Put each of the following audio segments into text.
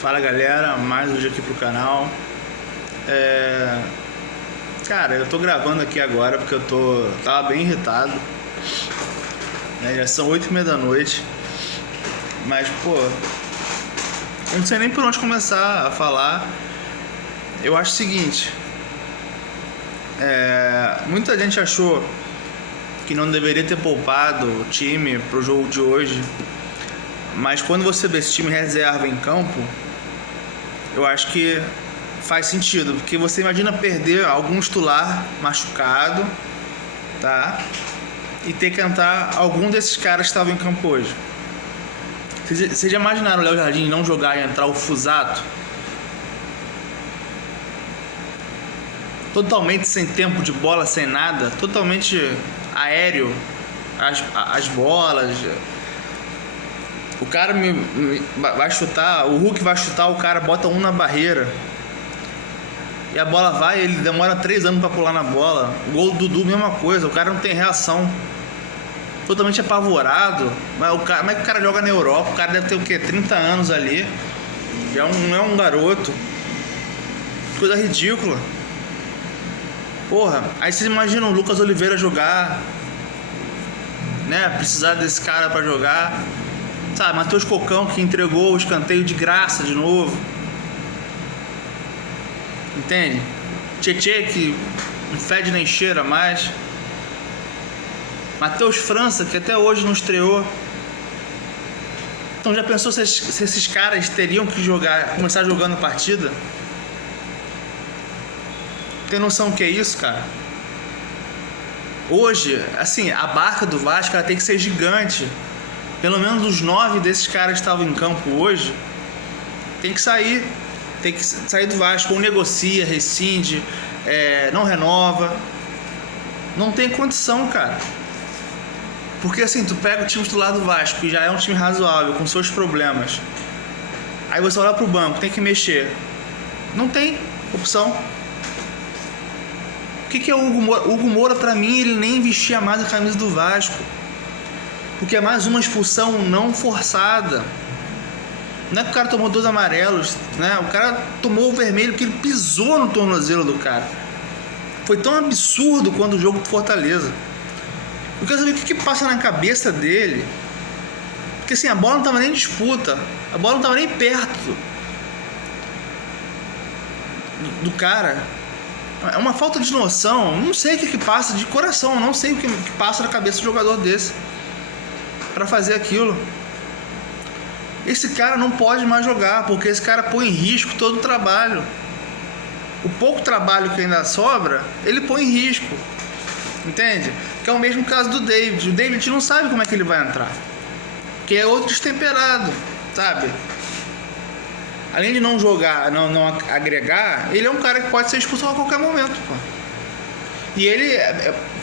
Fala galera, mais um vídeo aqui pro canal. Cara, eu tô gravando aqui agora porque tava bem irritado, né? Já são 8h30 da noite. Mas pô, eu não sei nem por onde começar a falar. Eu acho o seguinte, muita gente achou que não deveria ter poupado o time pro jogo de hoje. Mas quando você vê esse time reserva em campo, eu acho que faz sentido, porque você imagina perder algum titular machucado, tá? E ter que entrar algum desses caras que estavam em campo hoje. Vocês já imaginaram o Léo Jardim não jogar e entrar o Fusato? Totalmente sem tempo de bola, sem nada, totalmente aéreo, as bolas. O cara vai chutar, o Hulk vai chutar, o cara bota um na barreira. E a bola vai, ele demora 3 anos pra pular na bola. O gol do Dudu, mesma coisa, o cara não tem reação. Totalmente apavorado. Mas como é que o cara joga na Europa? O cara deve ter o quê? 30 anos ali. Já não é um garoto. Coisa ridícula. Porra, aí vocês imaginam o Lucas Oliveira jogar, né? Precisar desse cara pra jogar. Sabe, Matheus Cocão que entregou o escanteio de graça de novo. Entende? Tietê que não fede nem cheira mais. Matheus França que até hoje não estreou. Então já pensou se esses caras teriam que começar jogando a partida? Tem noção do que é isso, cara? Hoje, assim, a barca do Vasco ela tem que ser gigante. Pelo menos os 9 desses caras que estavam em campo hoje tem que sair do Vasco, ou negocia, rescinde, não renova. Não tem condição, cara. Porque assim, tu pega o time titular do Vasco, que já é um time razoável, com seus problemas. Aí você olha pro banco, tem que mexer. Não tem opção. O que é o Hugo Moura? O Hugo Moura, pra mim, ele nem vestia mais a camisa do Vasco. Porque é mais uma expulsão não forçada. Não é que o cara tomou 2 amarelos, né? O cara tomou o vermelho porque ele pisou no tornozelo do cara. Foi tão absurdo quanto o jogo do Fortaleza. Eu quero saber o que passa na cabeça dele. Porque assim, a bola não estava nem em disputa. A bola não estava nem perto do cara. É uma falta de noção. Não sei o que passa de coração. Não sei o que passa na cabeça de um jogador desse para fazer aquilo. Esse cara não pode mais jogar, porque esse cara põe em risco todo o trabalho. O pouco trabalho que ainda sobra, ele põe em risco. Entende? Que é o mesmo caso do David. O David não sabe como é que ele vai entrar, que é outro destemperado, sabe? Além de não jogar, não agregar, ele é um cara que pode ser expulso a qualquer momento, pô. E ele,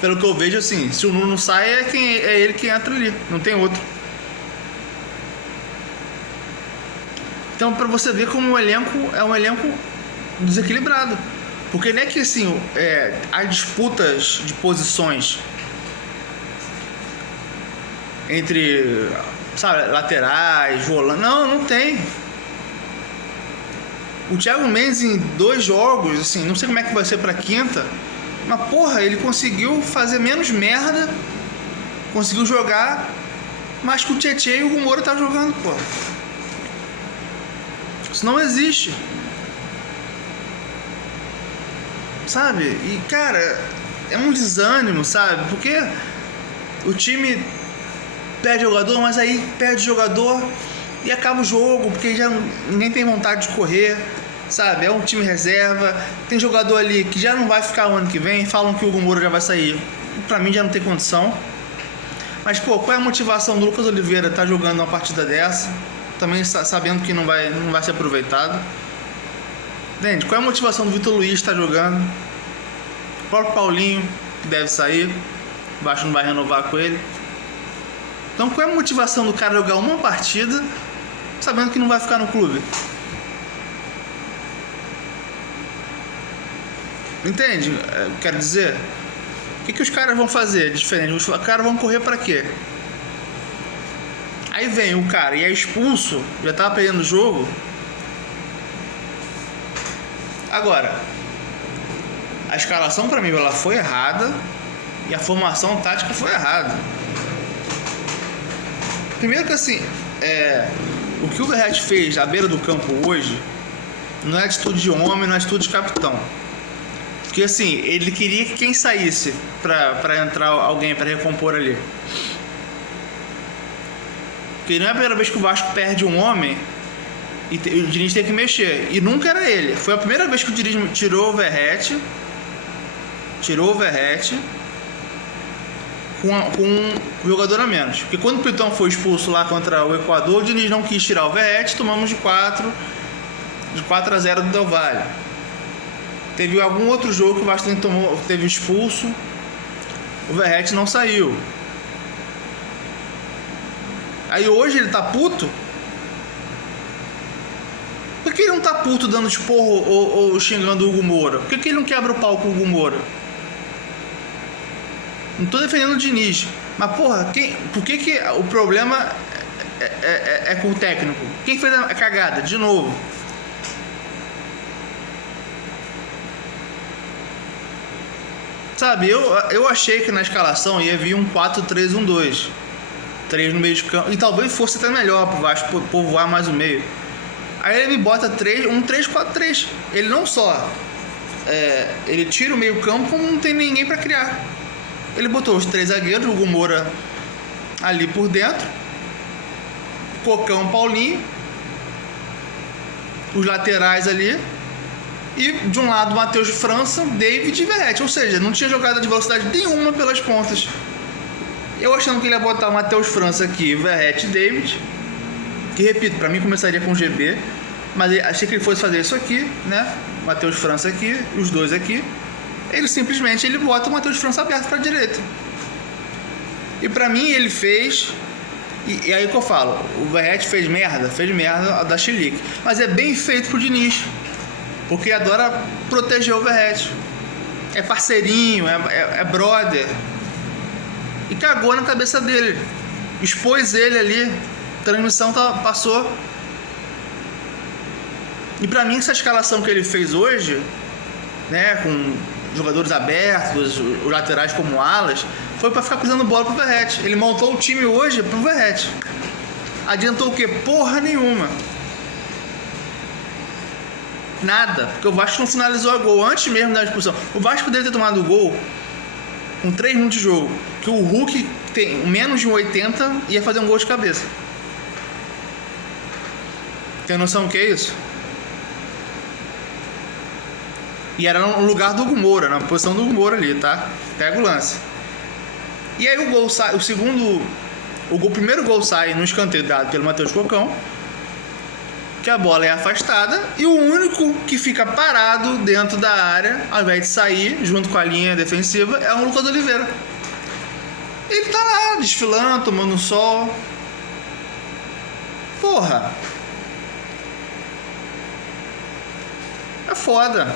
pelo que eu vejo, assim, se o Nuno sai, é ele que entra ali, não tem outro. Então, pra você ver como o elenco é um elenco desequilibrado. Porque não é que, assim, as disputas de posições entre, sabe, laterais, volantes, não tem. O Thiago Mendes em 2 jogos, assim, não sei como é que vai ser pra quinta, mas porra, ele conseguiu fazer menos merda, conseguiu jogar mais que o Tietê e o Hugo Moura tá jogando, porra. Isso não existe. Sabe? E cara, é um desânimo, sabe? Porque o time perde jogador, mas aí perde jogador e acaba o jogo, porque já ninguém tem vontade de correr, sabe? É um time reserva, tem jogador ali que já não vai ficar o ano que vem, falam que o Hugo Moura já vai sair. Pra mim já não tem condição. Mas pô, qual é a motivação do Lucas Oliveira estar jogando uma partida dessa, também sabendo que não vai ser aproveitado? Entende? Qual é a motivação do Vitor Luiz estar jogando? O próprio Paulinho, que deve sair, o Vasco não vai renovar com ele. Então qual é a motivação do cara jogar uma partida sabendo que não vai ficar no clube? Entende? Quero dizer, o que os caras vão fazer de diferente? Os caras vão correr pra quê? Aí vem o cara e é expulso, já tava perdendo o jogo, Agora, a escalação pra mim ela foi errada e a formação tática foi errada. Primeiro que assim, o que o Verratti fez à beira do campo hoje não é atitude de homem, não é atitude de capitão. Porque assim, ele queria que quem saísse pra entrar alguém pra recompor ali. Porque não é a primeira vez que o Vasco perde um homem e o Diniz tem que mexer. E nunca era ele. Foi a primeira vez que o Diniz tirou o Verratti com um jogador a menos. Porque quando o Pitão foi expulso lá contra o Equador, o Diniz não quis tirar o Verratti, tomamos de 4-0 do Del Valle. Teve algum outro jogo que o Vasco teve expulso, o Verratti não saiu. Aí hoje ele tá puto. Por que ele não tá puto dando esporro ou xingando o Hugo Moura? Por que ele não quebra o pau com o Hugo Moura? Não tô defendendo o Diniz, mas porra, por que o problema é com o técnico? Quem fez a cagada? De novo. Sabe, eu achei que na escalação ia vir um 4-3-1-2. 3 no meio de campo. E talvez fosse até melhor pro Vasco povoar mais o meio. Aí ele me bota um 3-4-3. Ele não só ele tira o meio campo como não tem ninguém pra criar. Ele botou os 3 zagueiros, o Hugo Moura ali por dentro, Cocão, Paulinho, os laterais ali, e de um lado Matheus França, David e Verratti. Ou seja, não tinha jogada de velocidade nenhuma pelas pontas. Eu achando que ele ia botar o Matheus França aqui, Verratti e David, que repito, pra mim começaria com o GB, mas achei que ele fosse fazer isso aqui, né? Matheus França aqui, os dois aqui. Ele simplesmente bota o Matheus França aberto pra direita. E pra mim ele fez. E aí que eu falo, o Verratti fez merda da Chilique. Mas é bem feito pro Diniz, porque adora proteger o Verratti. É parceirinho, é brother. E cagou na cabeça dele. Expôs ele ali. A transmissão passou. E pra mim essa escalação que ele fez hoje, né, com jogadores abertos, os laterais como alas, foi pra ficar pisando bola pro Verratti. Ele montou o time hoje pro Verratti. Adiantou o quê? Porra nenhuma. Nada. Porque o Vasco não finalizou a gol antes mesmo da expulsão. O Vasco poderia ter tomado o gol com 3 minutos de jogo, que o Hulk tem menos de 1,80 ia fazer um gol de cabeça. Tem noção do que é isso? E era no lugar do Hugo Moura, na posição do Hugo Moura ali, tá? Pega o lance. E aí o gol sai, o primeiro gol sai no escanteio dado pelo Matheus Cocão, que a bola é afastada e o único que fica parado dentro da área, ao invés de sair junto com a linha defensiva, é o Lucas Oliveira. Ele tá lá desfilando, tomando sol. Porra, é foda.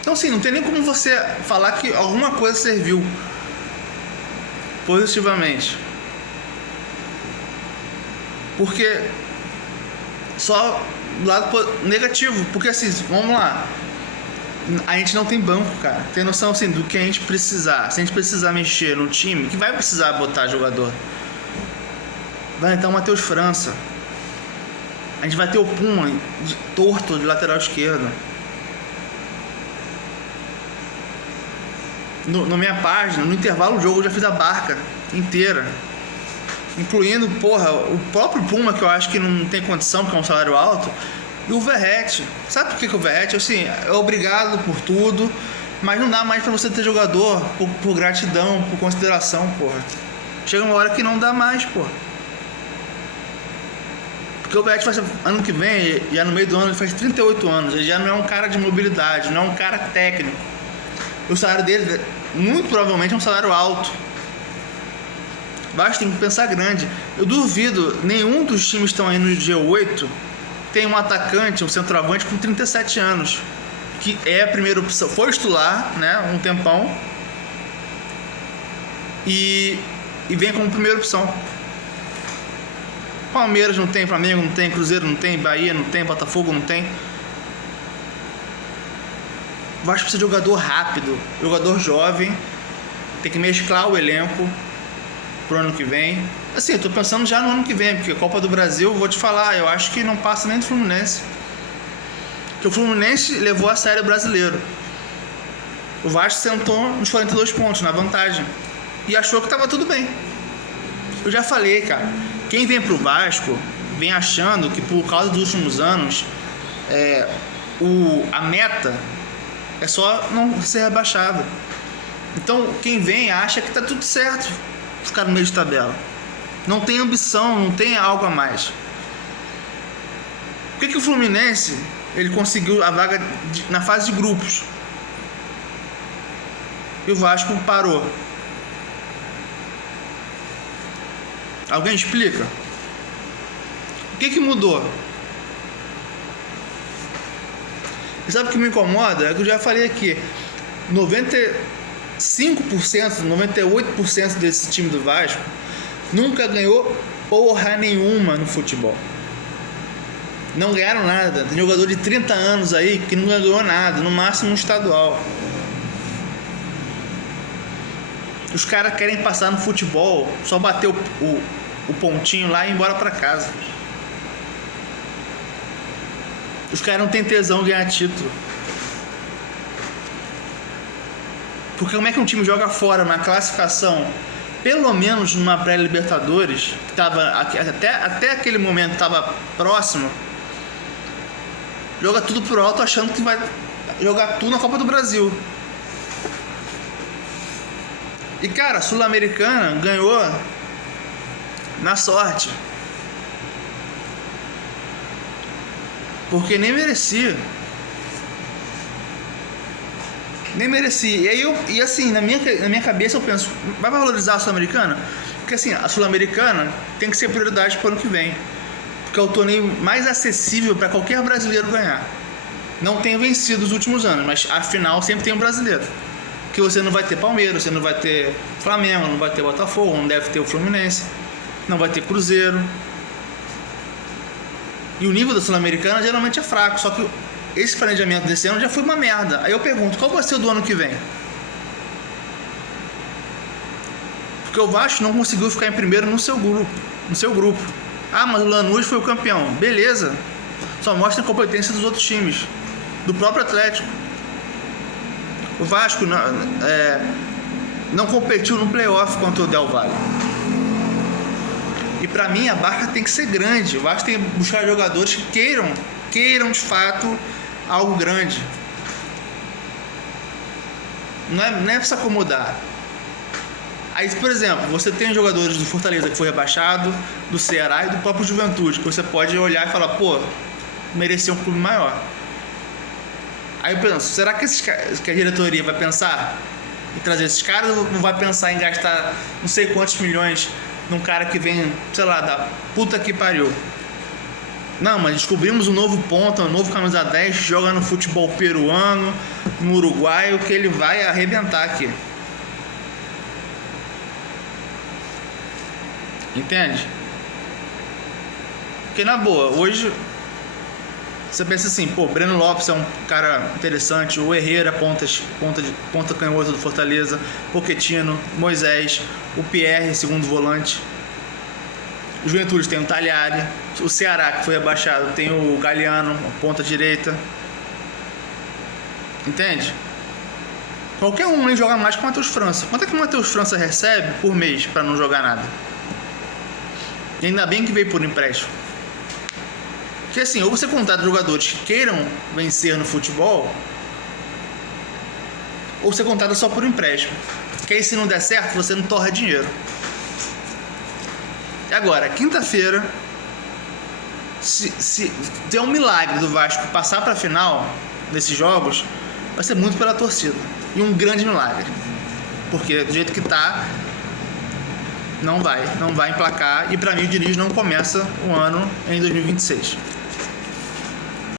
Então assim, não tem nem como você falar que alguma coisa serviu positivamente. Porque só do lado negativo. Porque assim, vamos lá, a gente não tem banco, cara. Tem noção assim do que a gente precisar. Se a gente precisar mexer no time, que vai precisar botar jogador, vai entrar o Matheus França. A gente vai ter o Puma torto de lateral esquerdo. Na minha página, no intervalo do jogo, eu já fiz a barca inteira, incluindo, o próprio Puma, que eu acho que não tem condição, porque é um salário alto, e o Verratti. Sabe por que o Verratti, assim, é obrigado por tudo, mas não dá mais pra você ter jogador por gratidão, por consideração, porra. Chega uma hora que não dá mais, porra. Porque o Verratti ano que vem, já no meio do ano, ele faz 38 anos, ele já não é um cara de mobilidade, não é um cara técnico. O salário dele, muito provavelmente, é um salário alto. Vasco tem que pensar grande. Eu duvido, nenhum dos times que estão aí no G8 tem um atacante, um centroavante com 37 anos, que é a primeira opção, foi titular, né, um tempão, e vem como primeira opção. Palmeiras não tem, Flamengo não tem, Cruzeiro não tem, Bahia não tem, Botafogo não tem. O Vasco precisa de jogador rápido, jogador jovem, tem que mesclar o elenco pro ano que vem. Assim, eu tô pensando já no ano que vem, porque a Copa do Brasil, vou te falar, eu acho que não passa nem do Fluminense. Porque o Fluminense levou a sério o brasileiro. O Vasco sentou nos 42 pontos, na vantagem. E achou que tava tudo bem. Eu já falei, cara, quem vem pro Vasco vem achando que por causa dos últimos anos a meta é só não ser rebaixado. Então quem vem acha que tá tudo certo ficar no meio de tabela. Não tem ambição, não tem algo a mais. Por que o Fluminense ele conseguiu a vaga na fase de grupos e o Vasco parou? Alguém explica? O que mudou? E sabe o que me incomoda? É que eu já falei aqui, 95%, 98% desse time do Vasco nunca ganhou porra nenhuma no futebol. Não ganharam nada. Tem jogador de 30 anos aí que não ganhou nada, no máximo um estadual. Os caras querem passar no futebol, só bater o pontinho lá e ir embora pra casa. Os caras não têm tesão de ganhar título. Porque como é que um time joga fora na classificação, pelo menos numa pré-Libertadores, que tava até aquele momento estava próximo, joga tudo pro alto achando que vai jogar tudo na Copa do Brasil. E cara, a Sul-Americana ganhou na sorte, porque nem merecia. E assim, na minha cabeça eu penso, vai valorizar a Sul-Americana? Porque assim, a Sul-Americana tem que ser prioridade para o ano que vem, porque é o torneio mais acessível para qualquer brasileiro ganhar. Não tem vencido os últimos anos, mas afinal sempre tem um brasileiro. Que você não vai ter Palmeiras, você não vai ter Flamengo, não vai ter Botafogo, não deve ter o Fluminense, não vai ter Cruzeiro. E o nível da Sul-Americana geralmente é fraco, só que esse planejamento desse ano já foi uma merda. Aí eu pergunto, qual vai ser o do ano que vem? Porque o Vasco não conseguiu ficar em primeiro no seu grupo. Ah, mas o Lanús foi o campeão. Beleza. Só mostra a competência dos outros times, do próprio Atlético. O Vasco não competiu no playoff contra o Del Valle. E pra mim a barca tem que ser grande. O Vasco tem que buscar jogadores que queiram de fato algo grande. Não é pra se acomodar. Aí, por exemplo, você tem jogadores do Fortaleza que foi rebaixado, do Ceará e do próprio Juventude, que você pode olhar e falar, pô, merecia um clube maior. Aí eu penso, será que a diretoria vai pensar em trazer esses caras ou não vai pensar em gastar não sei quantos milhões num cara que vem, sei lá, da puta que pariu? Não, mas descobrimos um novo ponta, um novo camisa 10, joga no futebol peruano, no Uruguai, que ele vai arrebentar aqui. Entende? Porque na boa, hoje você pensa assim, pô, Breno Lopes é um cara interessante, o Herrera, ponta canhoto do Fortaleza, Pochettino, Moisés, o Pierre, segundo volante. O Juventude tem o Talhari, o Ceará, que foi abaixado, tem o Galeano, ponta direita. Entende? Qualquer um aí joga mais que o Matheus França. Quanto é que o Matheus França recebe por mês para não jogar nada? E ainda bem que veio por empréstimo. Porque assim, ou você contrata jogadores que queiram vencer no futebol, ou você contrata só por empréstimo. Porque aí se não der certo, você não torra dinheiro. E agora, quinta-feira, se tem um milagre do Vasco passar para a final desses jogos, vai ser muito pela torcida. E um grande milagre. Porque do jeito que tá, não vai emplacar. E para mim o Diniz não começa o ano em 2026.